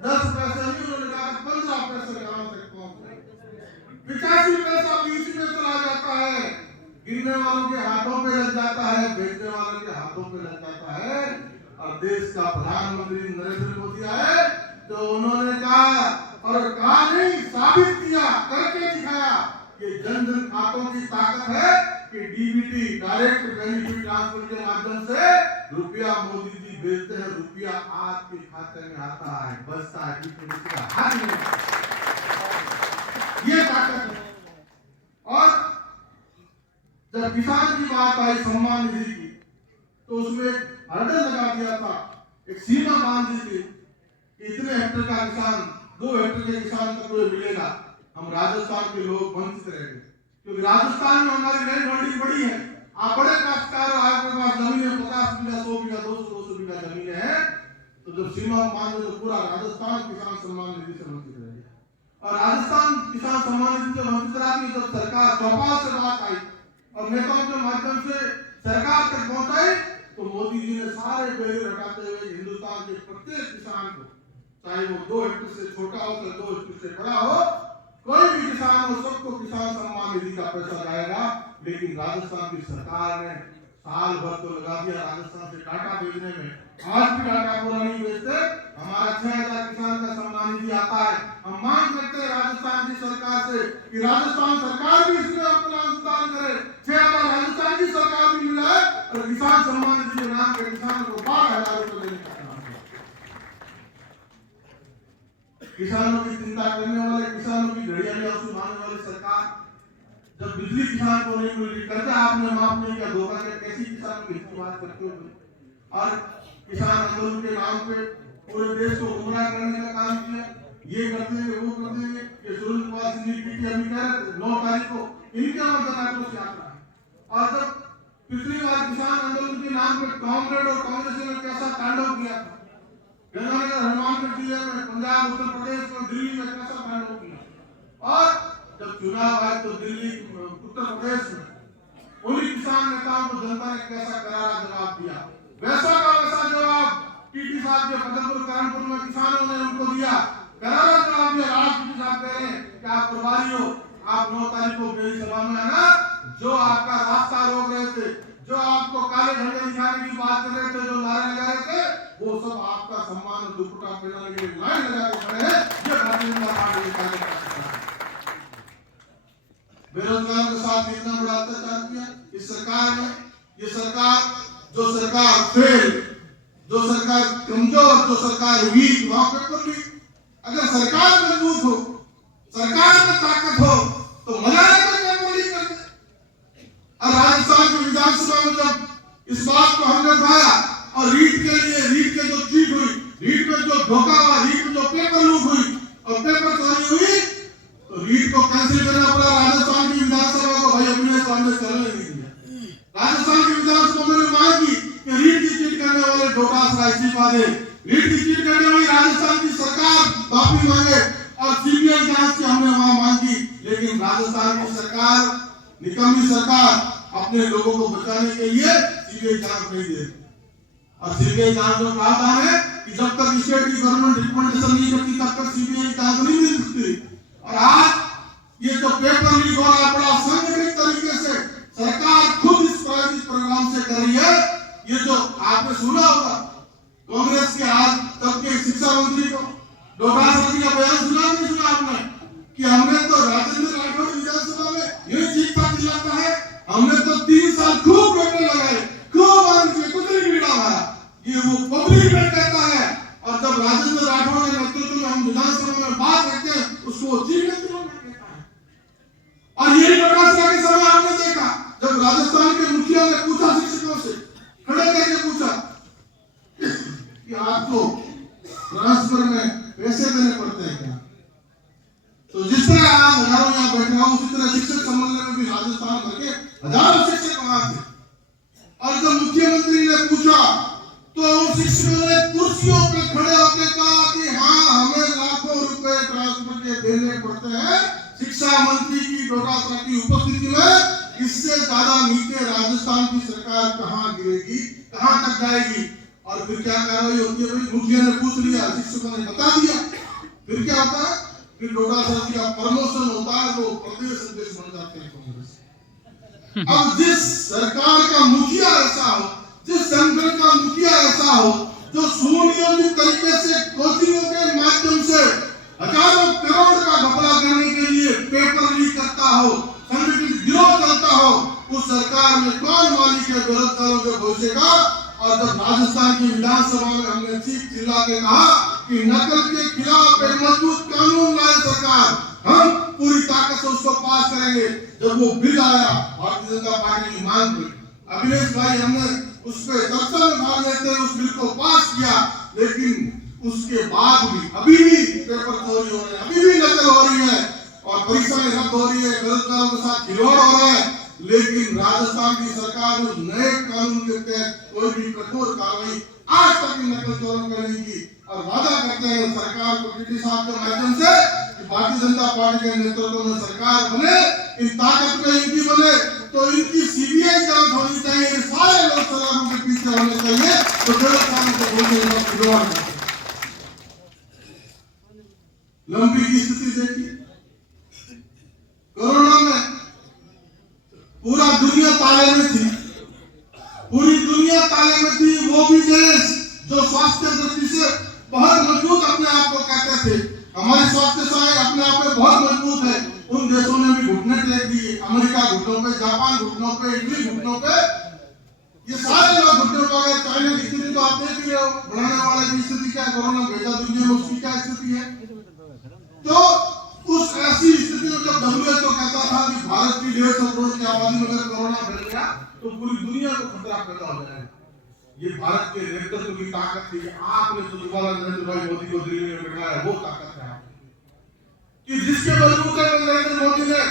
10 पैसे नहीं, उन्होंने कहा 15 पैसे गांव तक पहुंचते। 85 पैसा बीच में चला जाता है, गिरने वालों के हाथों पे लग जाता है, बेचने वालों के हाथों पे लग जाता है। और देश का प्रधानमंत्री नरेंद्र मोदी आए तो उन्होंने कहा नहीं, साबित किया, करके दिखाया कि जनधन खातों की ताकत है कि डीबीटी, डायरेक्ट बेनिफिट ट्रांसफर के माध्यम से रुपया मोदी जी भेजते हैं, रुपया आपके खाते में आता है, बचता है, हाथ में। ये ताकत है। और जब किसान की बात आई सम्मान निधि की, तो उसमें एक हर्डल लगा दिया था, एक सीमा बांध दी थी कि इतने हेक्टेयर का किसान, 2 हेक्टेयर के किसान तक कोई मिलेगा। हम राजस्थान के लोग वंचित रहेंगे, क्योंकि राजस्थान में हमारी लैंड होल्डिंग बड़ी है। आप बड़े काश्तकार, आपके पास जमीन है 50 बीघा, 100 बीघा, 200 बीघा जमीन है, तो जब सीमा बांध दो तो पूरा राजस्थान किसान सम्मान निधि से वंचित रहेगा। और राजस्थान किसान सम्मान निधि से वंचित रहा कि जब सरकार चौपाल से बात आई और नेताओं के माध्यम से सरकार तक पहुंचाई, तो मोदी जी ने सारे बैरियर हटाते हुए हिंदुस्तान के प्रत्येक किसान को, चाहे वो 2 हेक्टेयर से छोटा हो या 2 हेक्टेयर से बड़ा हो, कोई भी किसान हो, सबको किसान सम्मान निधि का पैसा जाएगा। लेकिन राजस्थान की सरकार ने साल भर तो लगा दिया राजस्थान से डाटा भेजने में, आज भी डाटा पूरा नहीं भेजते। हमारा 6,000 किसान का सम्मान निधि आता है। हम मांग करते हैं राजस्थान की सरकार से कि राजस्थान सरकार भी इसमें अपना योगदान करे। 6,000 राजस्थान की सरकार भी मिला है और किसान सम्मान निधि के नाम पे किसानों को 12,000 रुपए देने का काम है। किसानों की चिंता करने वाले, किसानों की घड़ियां में आंसू बहाने वाली सरकार, जब बिजली किसान को नहीं मिल रही, कर्जा आपने माफ नहीं किया, धोखा किया, कैसी किसानों की बात करते हो। और किसान आंदोलन के नाम पे पूरे देश को गुमराह करने का काम किया, ये कर देंगे, वो कर देंगे। ये सुरेंद्र कुमार सिंह जी की अभी कह रहे थे 9 तारीख को इनके मतदाताओं से यात्रा है। और जब पिछली बार किसान आंदोलन के नाम पे कांग्रेस और कांग्रेस ने कैसा तांडव किया था, गंगानगर, हनुमानगढ़ जिले में, पंजाब, उत्तर प्रदेश में, दिल्ली में कैसा तांडव किया। और जब चुनाव आए तो दिल्ली, उत्तर प्रदेश में उन्हीं किसान नेताओं को जनता ने कैसा करारा जवाब दिया, वैसा का वैसा जवाब टीटी साहब के फतेहपुर कानपुर में किसानों ने उनको दिया, करारा जवाब दिया। आज टीटी साहब कह रहे हैं कि आप प्रभारी हो, आप 9 तारीख को मेरी सभा में आना, जो आपका रास्ता रोक रहे थे, जो आपको काले झंडे दिखाने की बात कर रहे थे, जो नारे लगा रहे थे, वो सब आपका सम्मान और दुपट्टा पहनाने के लिए लाइन लगा के खड़े हैं। ये भारतीय जनता पार्टी के कार्यकर्ता हैं। बेरोजगार के साथ इतना बड़ा अत्याचार किया इस सरकार ने। ये सरकार, जो सरकार फेल, जो सरकार कमजोर, जो सरकार वीक, वहां पेपर लीक। अगर सरकार मजबूत हो, सरकार में ताकत हो, तो मजा आएगा पेपर लीक करके। और राजस्थान की विधानसभा में जब इस बात को हमने उठाया और रीट के जो चीट हुई, रीट में जो धोखा हुआ, रीट में जो पेपर लूट हुई और पेपर चोरी हुई, तो रीट को कैंसिल करना पड़ा। राजस्थान की विधानसभा को भाई अपने सामने चलने नहीं दिया। राजस्थान की विधानसभा में मांग की कि रीट की चीट करने वाले डोटास का इस्तीफा दे, रीट की चीट करने वाली राजस्थान की सरकार माफी मांगे और सीबीआई जांच की हमने वहां मांग की। लेकिन राजस्थान की सरकार, निकम्मी सरकार, अपने लोगों को बचाने के लिए सीबीआई जांच नहीं दे। और सीबीआई जांच का प्रावधान है कि जब तक स्टेट की गवर्नमेंट रिकमेंडेशन नहीं करती तब तक सीबीआई जांच नहीं मिल सकती। और आज ये जो पेपर लीक हो रहा है, बड़ा संगठित तरीके से सरकार खुद इस प्रोग्राम से कर रही है। ये जो आपने सुना होगा कांग्रेस के आज तब के शिक्षा मंत्री को डोटास जी का बयान सुना, नहीं सुना आपने, कि हमने तो राजेंद्र राठौड़ विधानसभा में ये चीखता चिल्लाता है, हमने तो 3 साल खूब पेपर लगाए, खूब आंदोलन, कुछ नहीं बिगड़ा हमारा। ये वो पब्लिक में कहता है और जब राजेंद्र राठौड़ के नेतृत्व में हम विधानसभा में बात रखते हैं उसको चीफ मिनिस्टर कहता है। और यही घटना के समय हमने देखा जब राजस्थान के मुखिया ने पूछा शिक्षकों से, खड़े करके पूछा कि आपको ट्रांसफर में पैसे देने पड़ते हैं क्या? तो जिस तरह आप हजारों यहाँ बैठे हो उसी तरह शिक्षक सम्मेलन में भी राजस्थान भर के हजारों शिक्षक वहां थे। और जब मुख्यमंत्री ने पूछा तो उन शिक्षकों ने कुर्सियों पे खड़े होकर कहा कि हाँ हमें लाखों रुपए ट्रांसफर के देने पड़ते हैं शिक्षा मंत्री की डोटासरा की उपस्थिति में। इससे ज्यादा नीचे राजस्थान की सरकार कहां गिरेगी, कहां तक जाएगी? और फिर क्या कार्रवाई होती है? भाई मुखिया ने पूछ लिया, शिक्षकों ने बता दिया, फिर क्या होता है? फिर डोटासरा का प्रमोशन होता है, वो प्रदेश अध्यक्ष बन जाते हैं कांग्रेस। अब जिस सरकार का मुखिया ऐसा हो, जिस संगठन का मुखिया ऐसा हो जो सुनियोजित तरीके से कोचिंगों के माध्यम से हजारों करोड़ का घपला करने के लिए पेपर लीक करता हो, संगठित गिरोह चलता हो, उस सरकार में कौन मालिक है बेरोजगारों के भविष्य का? और जब राजस्थान की विधानसभा में हमने चीख चिल्ला के कहा कि नकल के खिलाफ एक मजबूत कानून लाए सरकार, हम पूरी ताकत से उसको पास करेंगे। जब वो बिल आया भारतीय जनता पार्टी की मांग हुई, अखिलेश भाई हमने उस पर चर्चा में भाग लेते उस बिल को पास किया, लेकिन उसके बाद भी अभी भी पेपर चोरी हो रहे हैं, अभी भी नकल हो रही है और परीक्षाएं रद्द हो रही है, बेरोजगारों के साथ खिलवाड़ हो रहा है। लेकिन राजस्थान की सरकार उस नए कानून के तहत कोई भी कठोर कार्रवाई आज तक नकल चोरों पर नहीं की और वादा करते हैं सरकार को टीटी साहब के माध्यम से कि भारतीय जनता पार्टी के नेतृत्व में सरकार बने, इन ताकत में इनकी बने तो इनकी सीबीआई जांच होनी चाहिए, सारे लोग सलाखों के पीछे होने चाहिए। तो बेरोजगारों को बोलते लंबी की स्थिति देखिए, कोरोना में पूरा दुनिया ताले में थी, पूरी दुनिया ताले में थी। वो भी देश जो स्वास्थ्य दृष्टि से बहुत मजबूत अपने आप को कहते थे, हमारी स्वास्थ्य सेवाएं अपने आप में बहुत मजबूत है, उन देशों ने भी घुटने टेक दिए। अमेरिका घुटनों पे, जापान घुटनों पे, इटली घुटनों पे, ये सारे लोग घुटनों पे गए। चाइना की स्थिति तो आप देख रहे हो, बढ़ाने वाले की स्थिति क्या, कोरोना भेजा दुनिया में उसकी क्या स्थिति है। तो उस ऐसी स्थिति में जब WHO कहता था कि भारत की 150 करोड़ की आबादी में अगर कोरोना फैल गया तो पूरी दुनिया को खतरा पैदा हो जाएगा, ये भारत के नेतृत्व की ताकत थी। आपने जो दोबारा नरेंद्र भाई मोदी को दिल्ली में बिठाया वो ताकत है कि जिसके बलबूते पर नरेंद्र मोदी ने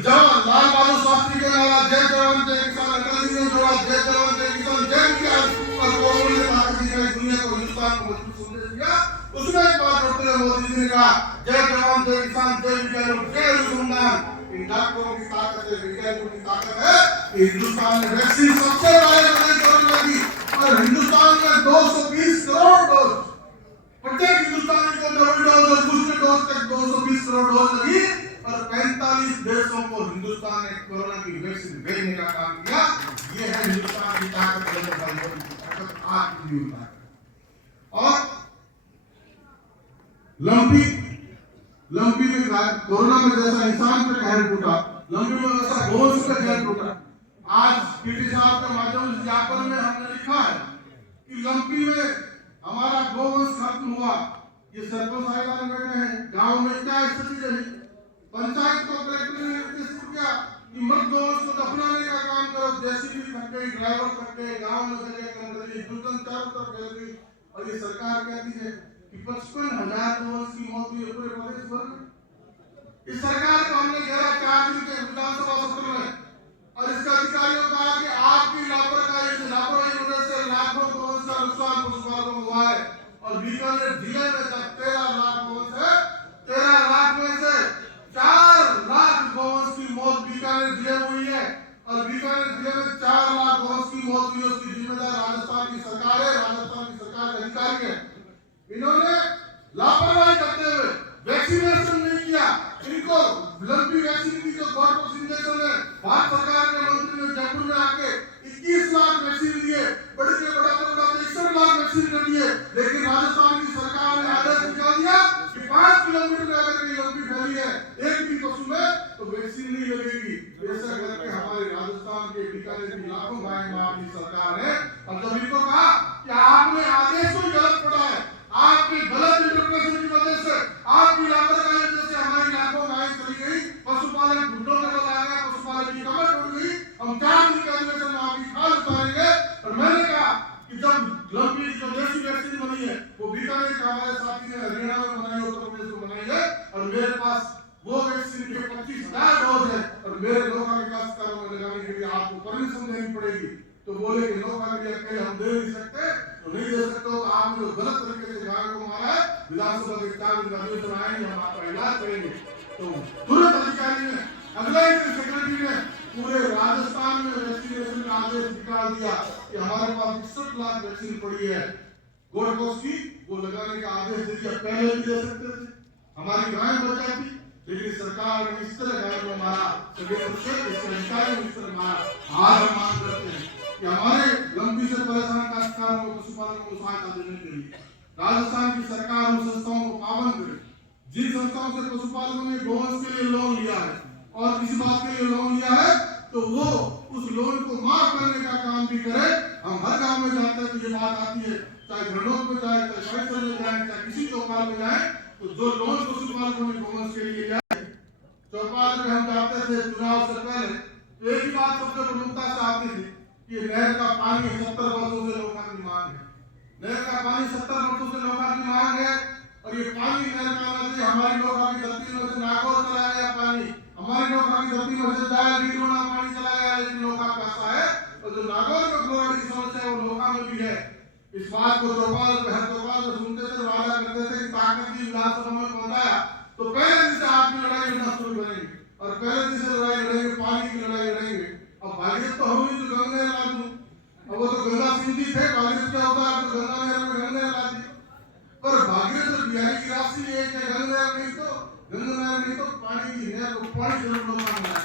लाल बहादुर शास्त्री के नारा जय जवान जय किसान, अटल जी ने जोड़ा जय जवान जय किसान जय विज्ञान, और कोरोना ने ताकत दिखाई, दुनिया को, हिंदुस्तान को मजबूत संदेश दिया। उसमें एक बात जोड़ते हुए मोदी जी ने कहा जय जवान जय किसान जय विज्ञान जय अनुसंधान। इन डॉक्टरों की ताकत है, वैज्ञानिकों की ताकत है। हिंदुस्तान ने वैक्सीन सबसे पहले बनाई कोरोना की और हिंदुस्तान में 220 करोड़ डोज, प्रत्येक हिंदुस्तानी को डबल डोज और बूस्टर डोज तक 220 करोड़ डोज लगी और 45 देशों को हिंदुस्तान ने कोरोना की वैक्सीन भेजने का काम किया। ये है हिंदुस्तान की ताकत, आज की ताकत। और लंबी में कोरोना में जैसा इंसान पे कहर टूटा, लंबी में वैसा गोवंश पे कहर टूटा। आज टीटी साहब के माध्यम से ज्ञापन में हमने लिखा है कि लंबी में हमारा गोवंश खत्म हुआ। ये सरपंच साहिबान बैठे हैं, गांव में क्या स्थिति रही, पंचायत को कलेक्टर ने निर्देश दिया कि मत गोवंश को दफनाने का काम करो, जेसीबी खट गई, ड्राइवर खट गए, गांव में जगह कम कर दी, दुर्गंध चारों तरफ फैल गई। और ये सरकार कहती है कि 55,000 गोवंश की मौत हुई पूरे प्रदेश भर में। इस सरकार को हमने घेरा 4 दिन के विधानसभा सत्र में और इसके अधिकारियों को कहा कि आपकी लापरवाही की वजह से लाखों गोवंश का नुकसान पशुपालकों को हुआ है। और बीकानेर जिले में जब 13 लाख गोवंश है, 13 लाख में से 4 लाख गोवंश की मौत बीकानेर जिले में हुई है और बीकानेर जिले में 4 लाख गोवंश की मौत हुई, उसकी जिम्मेदार राजस्थान की सरकार है, राजस्थान की सरकार के अधिकारी है। इन्होंने लापरवाही करते हुए वैक्सीनेशन नहीं किया। इनको लंबी वैक्सीन की जो गवर्नमेंट इंजेक्शन है, भारत सरकार के मंत्री ने जयपुर में आके 21 लाख वैक्सीन दिए, बड़े के बड़ा 61 लाख वैक्सीन कर दिए। लेकिन राजस्थान की सरकार ने आदेश निकाल दिया कि 5 लंबी जो देसी वैक्सीन बनी है वो बीकानेर का हमारे साथी ने हरियाणा में बनाई, उत्तर प्रदेश में बनाई है, और मेरे पास वो वैक्सीन के 25,000 डोज है, और मेरे नौका विकास कार्यों में लगाने के लिए आपको परमिशन देनी पड़ेगी। तो बोले कि नौका के लिए अकेले हम दे नहीं सकते, तो नहीं दे सकते हो तो आपने जो गलत तरीके से गाय को मारा है, विधानसभा के 4 दिन का अधिवेशन आएंगे, हम आपका इलाज करेंगे। तो तुरंत अधिकारी ने, अगले ही सेक्रेटरी ने पूरे राजस्थान में वैक्सीनेशन का आदेश निकाल दिया कि हमारे पास 61 लाख वैक्सीन पड़ी है गोल्ड कोस्ट की, वो लगाने का आदेश दे दिया। पहले भी दे सकते थे, हमारी गाय बच जाती, लेकिन सरकार ने इस तरह गाय को मारा, अधिकारी इस तरह मारा। आज हम मांग करते हैं कि हमारे लंबी से परेशान काश्तकारों को, पशुपालकों को सहायता देने के लिए राजस्थान की सरकार उन संस्थाओं को पाबंद करे जिन संस्थाओं से पशुपालकों ने गोवंश के लिए लोन लिया है और किसी बात के लिए लोन लिया है, तो वो उस लोन को माफ करने का काम भी करे। हम हर गांव में जाते हैं तो ये बात आती है, चाहे घरनौत में जाए, चाहे शायद में जाए, चाहे किसी चौपाल में जाए, तो जो लोन पशुपालकों ने गोवंश के लिए लिया है, चौपाल में हम जाते थे चुनाव से पहले, एक ही बात सबसे प्रमुखता से आती थी कि नहर का पानी 70 वर्षों से लोगों की मांग है, नहर का पानी 70 वर्षों से लोगों की मांग है, और ये पानी नहर का आना चाहिए। हमारी नौका की धरती में से नागौर चला गया पानी, हमारी नौका की धरती में से जाए लीडोना पानी चला गया, लेकिन नौका पैसा है, और जो नागौर में फ्लोराइड की समस्या है वो नौका में भी है। इस बात को चौपाल में सुनते थे, वादा करते थे कि ताकत की विधानसभा में पहुंचाया तो पहले दिन से आपकी लड़ाई लड़ना शुरू करेंगे, और पहले दिन से लड़ाई लड़ेंगे, पानी की लड़ाई लड़ेंगे। अब भागीरथ तो हम ही जो गंगा नहर ला दूं, अब वो तो गंगा सिंह जी थे, भागीरथ क्या होता है तो गंगा नहर में गंगा नहर ला दी, पर भागीरथ बिहारी की राशि है कि गंगा नहर नहीं तो गंगा नहर नहीं तो पानी की नहर को पानी जरूर लोग मांगना है।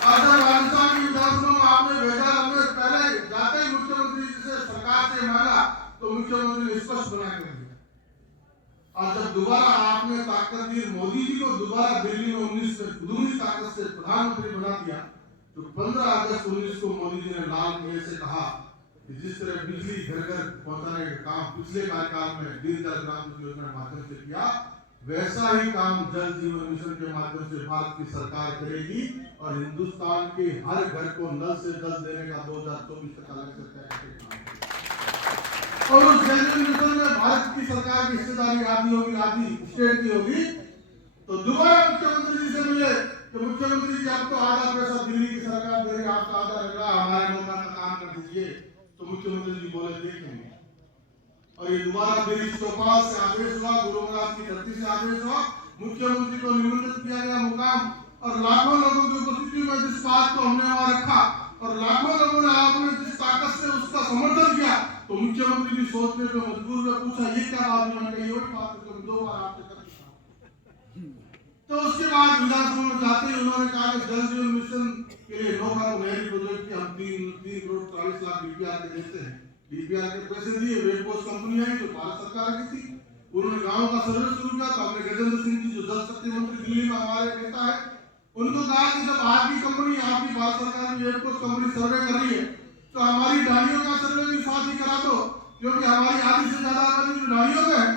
और जब राजस्थान की विधानसभा में आपने भेजा, हमने पहले जाते ही मुख्यमंत्री जी से सरकार से मांगा तो मुख्यमंत्री ने स्पष्ट बना कर दिया, और जब दोबारा आपने ताकत दी मोदी जी को, दोबारा दिल्ली में 19 में दूनी ताकत से प्रधानमंत्री बना दिया, तो 15 अगस्त 19 को मोदी जी ने लाल किले से कहा कि जिस तरह बिजली घर घर पहुंचाने का काम पिछले कार्यकाल में दीनदयाल ग्राम योजना के माध्यम से किया, वैसा ही काम जल जीवन मिशन के माध्यम से भारत की सरकार करेगी, और हिंदुस्तान के हर घर को नल से जल देने का 2024 तक लक्ष्य तय किया। और उस जल जीवन मिशन में भारत की सरकार की हिस्सेदारी आधी होगी, आधी स्टेट की होगी। तो दोबारा मुख्यमंत्री जी से मिले तो मुख्यमंत्री जी आपको आधा पैसा दिल्ली की सरकार दे रही है, आपका आधा लग रहा, हमारे नौका का काम कर दीजिए। तो मुख्यमंत्री जी बोले देखेंगे, और ये दोबारा दिल्ली चौपाल से आदेश हुआ, गुरुग्राम की धरती से आदेश हुआ, मुख्यमंत्री को निमंत्रित किया गया मुकाम, और लाखों लोगों की उपस्थिति में जिस बात को हमने वहां रखा, और लाखों लोगों ने आपने जिस ताकत से उसका समर्थन किया, तो मुख्यमंत्री भी सोचने पे मजबूर हुए, पूछा ये क्या बात मैंने कही, वही बात तो 2 बार आपसे कर चुका। तो उसके बाद विधानसभा में जाते ही उन्होंने कहा कि जल जीवन मिशन के लिए नौका नहरी प्रोजेक्ट की हम 3 करोड़ 40 लाख डीपीआर के देते हैं। डीपीआर के पैसे दिए, वेटपोस्ट कंपनी आई जो भारत सरकार की थी, उन्होंने गांव का सर्वे शुरू किया। तो हमने गजेंद्र सिंह जी जो जल शक्ति मंत्री दिल्ली में हमारे नेता है, उनको कहा कि जब आपकी कंपनी, आपकी भारत सरकार की वेटपोस्ट कंपनी सर्वे कर रही है, तो हमारी डालियों का सर्वे भी साथ ही करा दो, क्योंकि हमारी आधी से ज्यादा आबादी डालियों में है,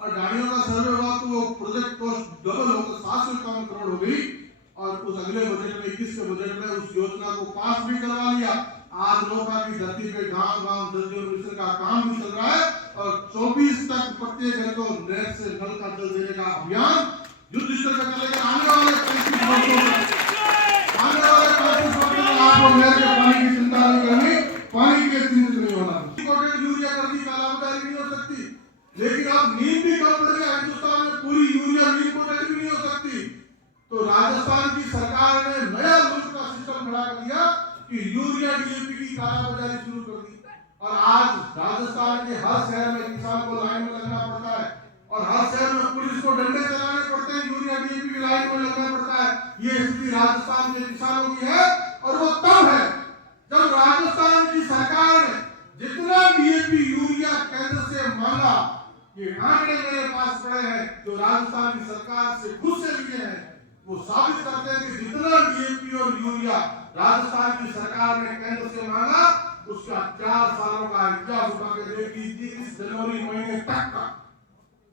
और डालियों का सर्वे हुआ तो वो प्रोजेक्ट कॉस्ट डबल होकर 751 करोड़ हो गई, और उस अगले बजट में 21 के बजट में उस योजना को पास भी करवा लिया। आज नौका की धरती पे गांव गांव जल जीवन मिशन का काम भी चल रहा है, और 24 तक प्रत्येक घर को नहर से नल का जल देने का अभियान युद्ध स्तर पर चलेगा। आने वाले 35 वर्षों में आपको नहर के पानी की चिंता नहीं करनी, पानी के चिंतित नहीं होना। यूरिया कर दी, कालाबाजारी नहीं हो सकती, लेकिन अब नीम भी कम पड़ गया हिंदुस्तान में, पूरी यूरिया नीम कोटेड भी नहीं हो सकती। तो राजस्थान की सरकार ने नया लूट का सिस्टम खड़ा कर दिया कि यूरिया डीएपी की कालाबाजारी शुरू कर दी, और आज राजस्थान के हर शहर में किसान को लाइन में लगना पड़ता है, और हर शहर में पुलिस को डंडे चलाने पड़ते हैं, यूरिया डीएपी की लाइन में लगना पड़ता है। ये स्थिति राजस्थान के किसानों की है, और वो तब है जब राजस्थान की सरकार ने जितना डीएपी यूरिया केंद्र से मांगा, ये आंकड़े मेरे पास पड़े हैं जो राजस्थान की सरकार से खुद से लिए हैं, वो साबित करते हैं कि जितना डीएपी और यूरिया राजस्थान की सरकार ने केंद्र से मांगा, उसका 4 सालों का इतिहास उठा के देख लीजिए। इस जनवरी महीने तक का,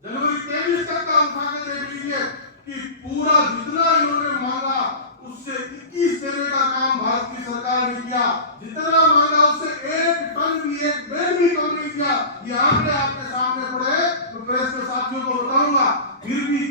जनवरी 23 तक का उठा के देख लीजिए कि पूरा जितना इन्होंने मांगा उससे 21 देने का काम भारत की सरकार ने किया। जितना मांगा उससे 1 टन भी ये आंकड़े आपके सामने पड़े तो प्रेस के साथियों को बताऊंगा, फिर भी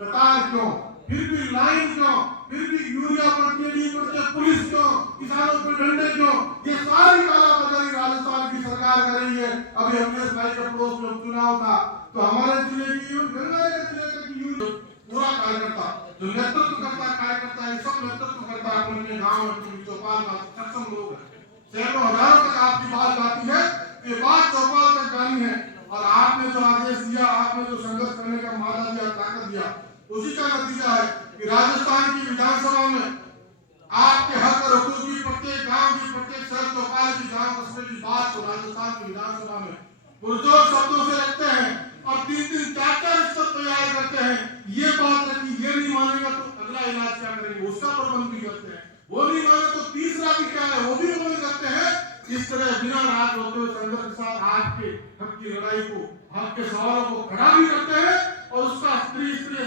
कतार क्यों, फिर भी लाइन क्यों, फिर भी यूरिया पड़ती नहीं पड़ते, पुलिस क्यों, किसानों पे डंडे क्यों, ये सारी कालाबाजारी राजस्थान की सरकार कर रही है। अभी अखिलेश भाई के पड़ोस में चुनाव था तो हमारे जिले की गंगानगर जिले का पूरा कार्यकर्ता जो नेतृत्व करता कार्यकर्ता है, सब नेतृत्व करता है अपने गाँव में, चौपाल का सक्षम लोग है, सैकड़ों हजारों तक आपकी बात आती है, ये बात चौपाल तक जानी है। और आपने जो आदेश दिया, आपने जो संघर्ष करने का मादा दिया, ताकत दिया, उसी का नतीजा है कि राजस्थान की विधानसभा में आपके हक और हकूक की प्रत्येक गांव की, प्रत्येक शहर चौपाल की, गांव कस्बे की बात को राजस्थान की विधानसभा में पुरजोर शब्दों से रखते हैं और 3-3 4-4 स्तर तैयार करते हैं। ये बात है कि ये नहीं मानेगा तो अगला इलाज क्या करेंगे, उसका प्रबंध भी करते हैं, वो नहीं माने तो तीसरा भी क्या है वो भी प्रबंध करते हैं। इस तरह बिना रात होते हुए संघर्ष के साथ आपके हक की लड़ाई को, हक के सवालों को खड़ा भी करते हैं और उसका स्त्री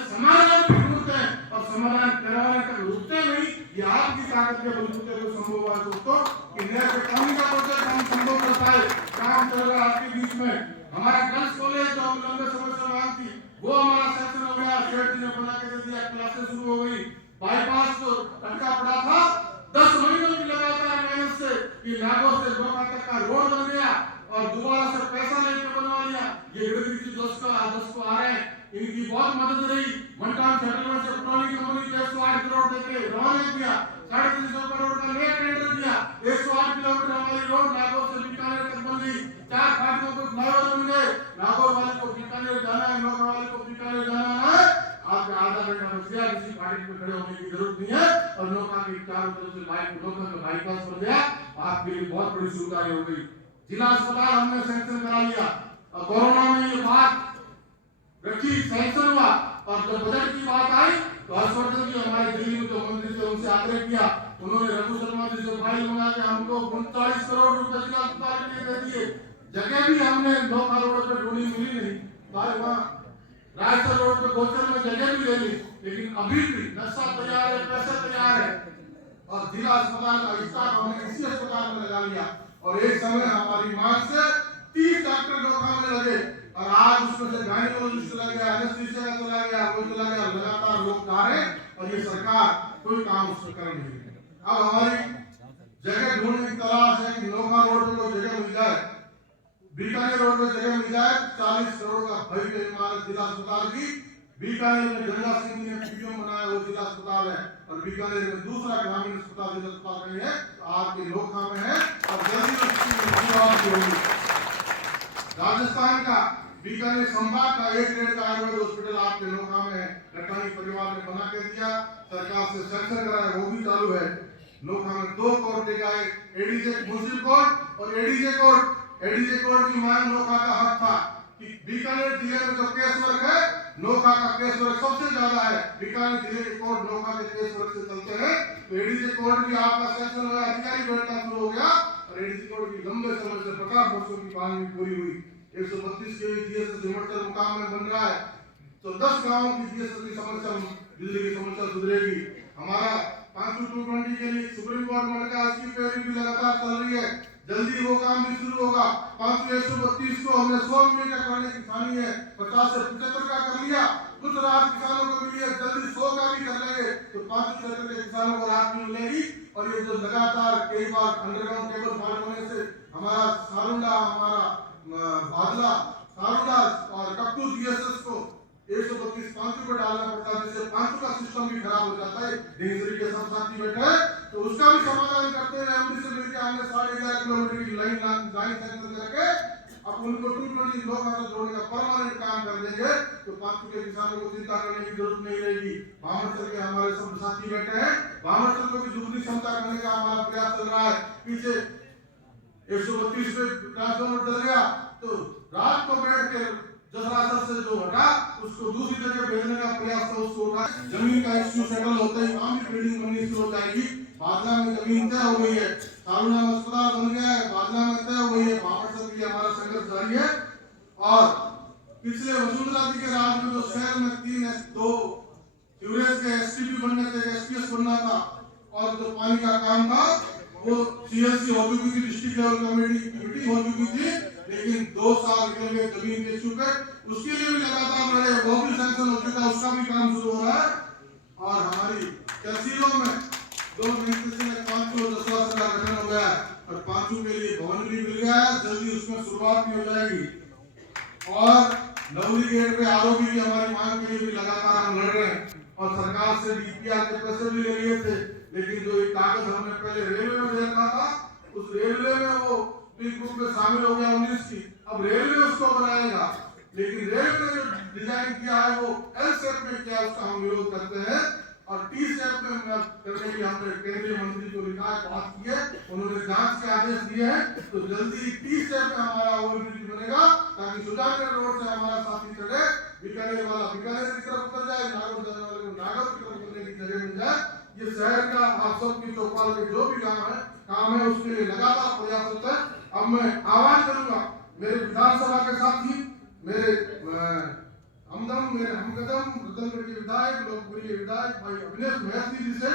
समाधान भी ढूंढते हैं और समाधान करवाने तक रुकते नहीं। ये आपकी ताकत के बलबूते पर संभव हुआ दोस्तों कि नया पानी का प्रोजेक्ट हम संभव कर पाए, काम चल रहा है आपके बीच में। हमारा गर्ल्स कॉलेज जो हम लंबे समय से मांग थी वो हमारा सेक्शन हो गया, शेठ ने बना के दे दिया, क्लासेस शुरू हो गई। बाईपास जो अटका पड़ा था 10 महीनों की लगातार मेहनत से कि नागौर से डोका तक का रोड बन गया और दोबारा से पैसा लेके बनवा लिया। ये गिरगिटी 10 को आ रहे हैं, इनकी बहुत मदद रही। वन टाइम सेटलमेंट से पेट्रोलियम कंपनी को 108 करोड़ देके रवाना किया, 350 करोड़ का नया टेंडर दिया, 108 किलोमीटर हमारी रोड नागौर से बीकानेर तक बन गई, 4 फाटकों को फ्लाईओवर बन गए। नागौर वाले को बीकानेर जाना है, नौका वाले को बीकानेर जाना है, आपका आधा घंटा बच गया, किसी फाटक पे खड़े होने की जरूरत नहीं है और नौका की चारों तरफ से बाईपास बन गया, आपके लिए बहुत बड़ी सुविधा हो गई। जिला अस्पताल हमने सैंक्शन करा लिया और कोरोना में ये बात रखी, सैंक्शन हुआ और जब बजट की बात आई तो हर्षवर्धन जी हमारे दिल्ली में जो मंत्री थे उनसे आग्रह किया, उन्होंने रघु शर्मा जी से फाइल मंगा के हमको 39 करोड़ रुपए जिला अस्पताल के लिए दे दिए। जगह भी हमने नौका रोड पे ढूंढी, मिली नहीं, वहां रायसर रोड पे गोचर में जगह भी ले ली, लेकिन अभी भी नक्शा तैयार है, पैसा तैयार है और जिला अस्पताल का हिस्सा हमने इसी अस्पताल में लगा लिया और एक समय हमारी मांग से 30 डॉक्टर नौका में लगे और आज उसमें से गायनेकोलॉजिस्ट चला गया, एनेस्थीसिया चला गया, वो चला गया, लगातार लोग जा रहे और ये सरकार कोई काम उसमें कर नहीं रही। अब हमारी जगह ढूंढने की तलाश है कि नौका रोड पे कोई जगह मिल जाए, बीकानेर रोड पे जगह मिल जाए। 40 करोड़ का भव्य इमारत जिला अस्पताल की, बीकानेर में गंगा सिंह ने पीएम बनाया वो जिला अस्पताल है और बीकानेर में दूसरा ग्रामीण अस्पताल जिला अस्पताल नहीं है, तो आपके लोखा में है और जल्दी उसकी होगी। राजस्थान का बीकानेर संभाग का 1 ग्रेड का आयुर्वेद हॉस्पिटल आपके लोखा में है, लटानी परिवार ने बना के दिया, सरकार से सैंक्शन कराया, वो भी चालू है। लोखा में 2 कोर्ट लेके आए, एडीजे मुंसिपल कोर्ट और एडीजे कोर्ट। एडीजे कोर्ट की मांग नौका का हक था कि बीकानेर जिले में जो केस वर्क है, नौका का केस वर्क सबसे ज्यादा है, बीकानेर जिले के कोर्ट नौका के केस वर्क से चलते हैं, तो एडीजे कोर्ट भी आपका सेक्शन हुआ, अधिकारी बैठना शुरू हो गया और एडीजे कोर्ट की लंबे समय से 50 वर्षों की मांग पूरी हुई। 132 के जीएसएस हिमाचल मुकाम में बन रहा है तो 10 गांवों की जीएसएस की समस्या, बिजली की समस्या सुधरेगी। हमारा 5-220 के लिए सुप्रीम कोर्ट में लगा, उसकी पैरवी भी लगातार चल रही है, जल्दी वो काम भी शुरू होगा। 5-132 को हमने 100 मिनट का करने की ठानी है, 50 से 75 का कर लिया, कुछ राहत किसानों को मिली है, जल्दी 100 का भी कर लेंगे तो 5-75 के किसानों को राहत मिलेगी। और ये जो लगातार कई बार अंडरग्राउंड केबल फॉल्ट होने से हमारा सारुंडा, हमारा बादला, सारुंडा और कप्तू जीएसएस को 132 पांचों पर डालना पड़ता है, जिससे पांचों का सिस्टम भी खराब हो जाता है। ढेंगसरी के सब साथी बैठे हैं तो उसका भी समाधान करते हैं। एमडी से मिलकर हमने 11.5 किलोमीटर की लाइन सेंटर करके अब उनको 220 लोग जोड़ने का परमानेंट काम कर देंगे तो पांचों के किसानों को चिंता करने की जरूरत नहीं रहेगी। बामरचल के हमारे सब साथी बैठे हैं, बामरचल को भी दुगनी क्षमता करने का हमारा प्रयास चल रहा है। पीछे 132 पे ट्रांसफार्मर चल गया तो रात को बैठ के जसरासर से जो हटा उसको दूसरी जगह भेजने का प्रयास था, उसको उठा जमीन का इश्यू सेटल होते ही वहां भी बिल्डिंग बननी शुरू हो जाएगी। बादला में जमीन तय हो गई है, सारुणा में अस्पताल बन गया है, बादला में तय हो गई है, बामरचल के लिए हमारा संघर्ष जारी है। और पिछले वसुंधरा जी के राज में जो शहर में 3-2 सीवरेज के एसटीपी बनने थे, एसपीएस बनना था और जो पानी का काम था वो सीएलसी हो चुकी थी, डिस्ट्रिक्ट लेवल कमेटी हो चुकी थी, लेकिन 2 साल जमीन के इश्यू पे, उसके लिए भी लगातार लड़े, वो भी सैंक्शन हो चुका, उसका भी काम शुरू हो रहा है। और हमारी तहसीलों में 2 महीने से 5 10 का गठन हो गया और 5 के लिए भवन भी मिल गया है, जल्दी उसमें शुरुआत भी हो जाएगी। और नवली गेट पे आरओबी की हमारी मांग के लिए भी लगातार हम लड़ रहे हैं और सरकार से डीपीआर के पैसे भी ले लिए थे, लेकिन जो एक कागज हमने पहले रेलवे में दे रखा था, उस रेलवे में वो पीक बुक में शामिल हो गया 19 की, अब रेलवे उसको बनाएगा, लेकिन रेलवे ने जो डिजाइन किया है वो एल शेप में किया, उसका हम विरोध करते हैं। और टी शेप में करने की हमने केंद्रीय मंत्री को लिखा है, बात की है, उन्होंने जांच के आदेश दिए हैं, तो जल्दी टी शेप में हमारा ओवरब्रिज बनेगा, ताकि सुजानगढ़ रोड से हमारा साथी चढ़े, बीकानेर वाला बीकानेर की तरफ उतर जाए, नागौर जाने वाले को नागौर की तरफ उतरने की जगह मिल जाए। ये शहर का आप सबकी चौपाल के जो भी काम है उसके लिए लगातार प्रयास होता है। अब मैं आह्वान करूंगा मेरे विधानसभा के साथी, मेरे हमदम, मेरे हमकदम, रतनगढ़ के विधायक, लोकपुरी के विधायक भाई अविनेश महर्षि जी से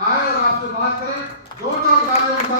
आए और आपसे बात करें, जोरदार तालियों के साथ